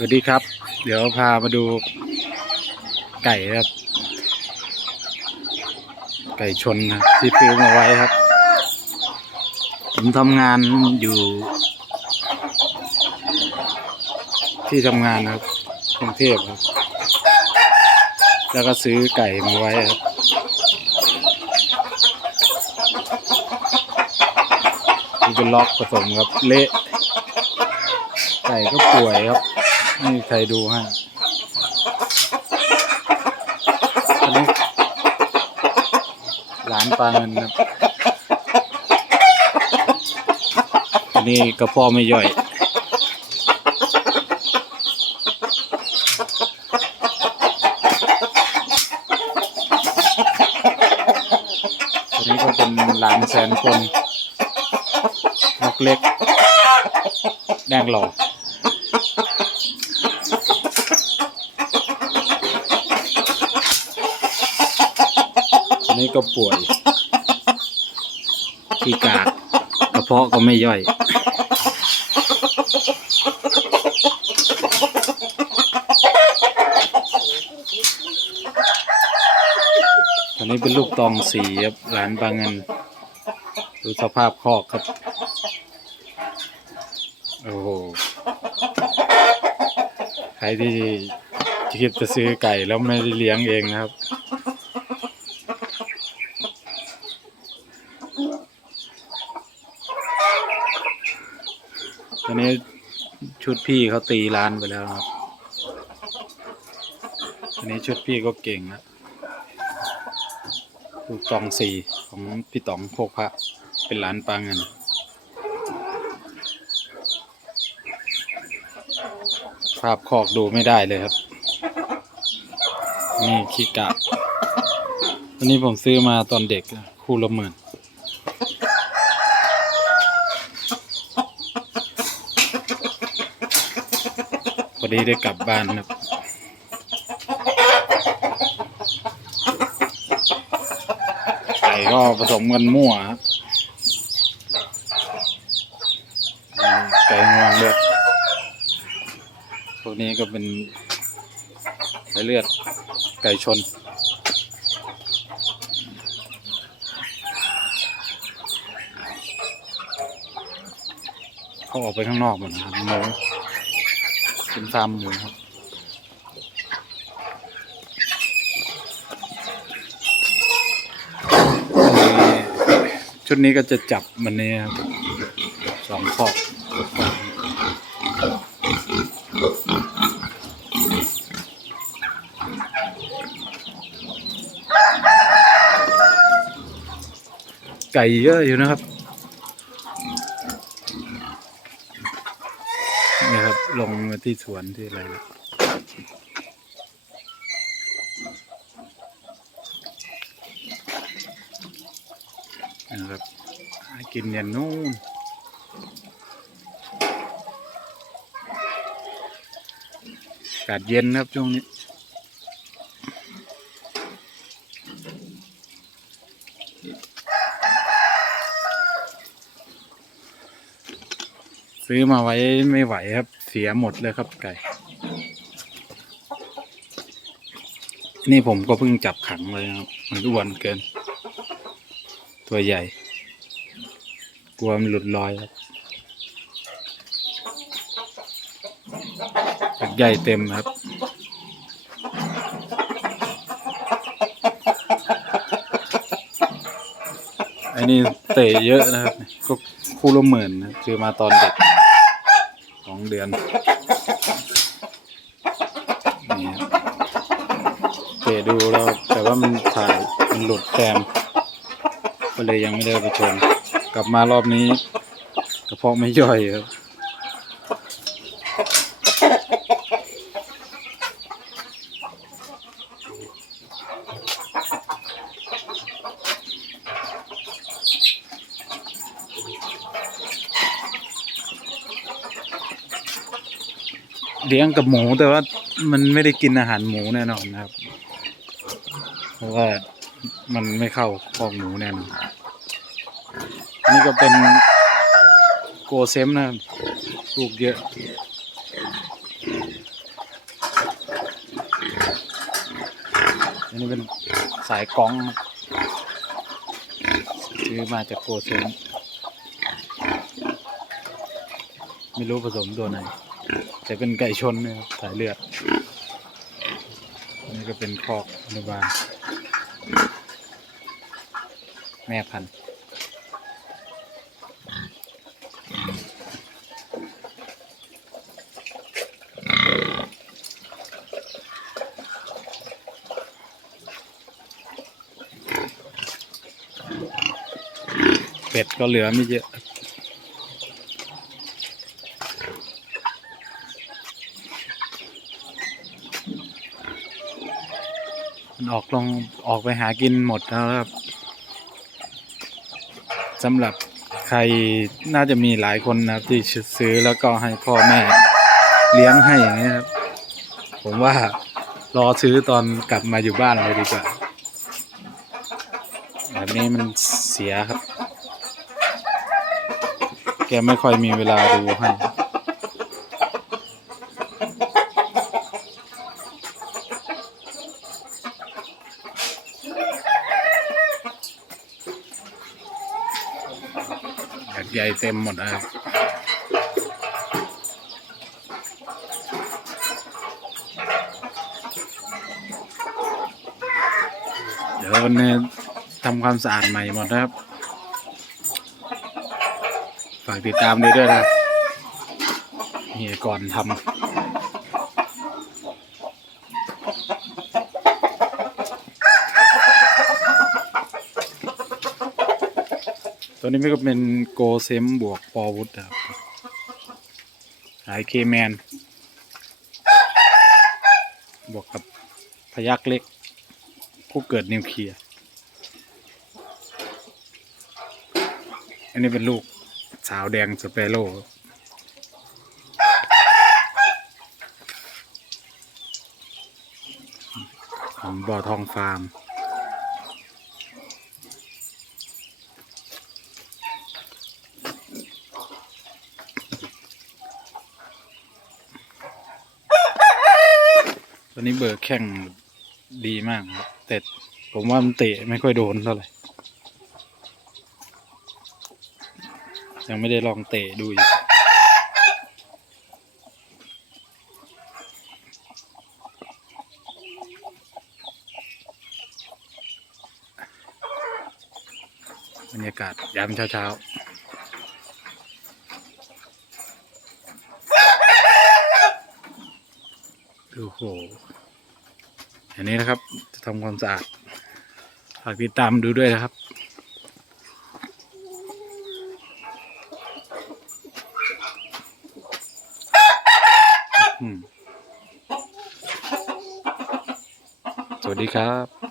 สวัสดีครับ เดี๋ยวพามาดูไก่ครับ ไก่ชนนะที่ฟิวมาไว้ครับ ผมทำงานอยู่ ที่ทำงานครับกรุงเทพครับ แล้วก็ซื้อไก่มาไว้ครับนี่เป็นล็อกผสมครับ เละไก่ก็ป่วยครับ ไม่มีใครดูให้อันนี้หลานปลาเงินครับอันนี้กระเพาะไม่ย่อยอันนี้ก็เป็นหลานแสนคนนกเล็กแดงหล่อ นี้ก็ป่วยขี้กากกระเพาะก็ไม่ย่อยตอนนี้เป็นลูกตองสีครับหลานบางเงินดูสภาพคอกครับ โอ้โหใครที่คิดจะซื้อไก่แล้วไม่ได้เลี้ยงเองนะครับ ตอนนี้ชุดพี่เขาตีร้านไปแล้วครับอันนี้ชุดพี่ก็เก่งนะลูกตองสี่ของพี่ต๋องโคกพระเป็นร้านปลาเงินภาพคอกดูไม่ได้เลยครับ นี่ขี้กากอันนี้ผมซื้อมาตอนเด็กคู่ละหมื่น อดีได้กลับบ้านครับไก่ก็ผสมกันมั่วครับไก่งวงด้วยพวกนี้ก็เป็นสายเลือดไก่ชนเขาออกไปข้างนอกหมดนะครับหมู เป็นฟาร์มหมูครับชุดนี้ก็จะจับมันนี้ครับสองขอบไก่เยอะอยู่นะครับ นี่ครับ ลงมาที่สวนที่อะไรนะนะครับกินอย่างนู้นอากาศเย็นครับช่วงนี้ ซื้อมาไว้ไม่ไหวครับ เสียหมดเลยครับไก่ นี่ผมก็เพิ่งจับขังเลยครับ มันอ้วนเกิน ตัวใหญ่ กลัวมันหลุดลอยครับใหญ่เต็มครับ นี่เตะเยอะนะครับ ก็คู่ละหมื่นนะคือมาตอนเด็กสองเดือนนี่เตะดูแล้วแต่ว่ามันถ่ายมันหลุดแต้มก็เลยยังไม่ได้ไปชม กลับมารอบนี้กระเพาะไม่ย่อยครับ เลี้ยงกับหมูแต่ว่ามันไม่ได้กินอาหารหมูแน่นอนนะครับ เพราะว่ามันไม่เข้าคอกหมูแน่นอนนี่ก็เป็นโกเซมนะลูกเยอะอันนี้เป็นสายกล้องซื้อมาจากโกเซมไม่รู้ผสมตัวไหน แต่เป็นไก่ชนเนี่ยครับสายเลือดนนี้ก็เป็นคอกอนุบาลแม่พันธุ์เป็ดก็เหลือไม่เยอะ ออกลงออกไปหากินหมดแล้วครับสำหรับใครน่าจะมีหลายคนนะครับที่ซื้อแล้วก็ให้พ่อแม่เลี้ยงให้อย่างนี้ยครับ ผมว่ารอซื้อตอนกลับมาอยู่บ้านเลยดีกว่าแบบนี้มันเสียครับ แกไม่ค่อยมีเวลาดูให้ ใหญ่เต็มหมดนะครับเดี๋ยววันนี้ทำความสะอาดใหม่หมดนะครับ ฝากติดตามด้วยด้วยนะเฮียก่อนทำ ตัวนี้มันก็เป็นโกเซมบวกปอวุฒครับหายเคแมน บวกกับพยักเล็ก ผู้เกิดนิวเคลียร์ อันนี้เป็นลูกสาวแดงสเปโร่ของบ่อทองฟาร์ม ตัวนี้เบิร์แข่งดีมากครับ แต่ผมว่ามันเตะไม่ค่อยโดนเท่าไหร่ ยังไม่ได้ลองเตะดูอีกบรรยากาศยามเช้าๆ โอ้โหอันนี้นะครับ จะทำความสะอาดฝากติดตามดูด้วยนะครับสวัสดีครับ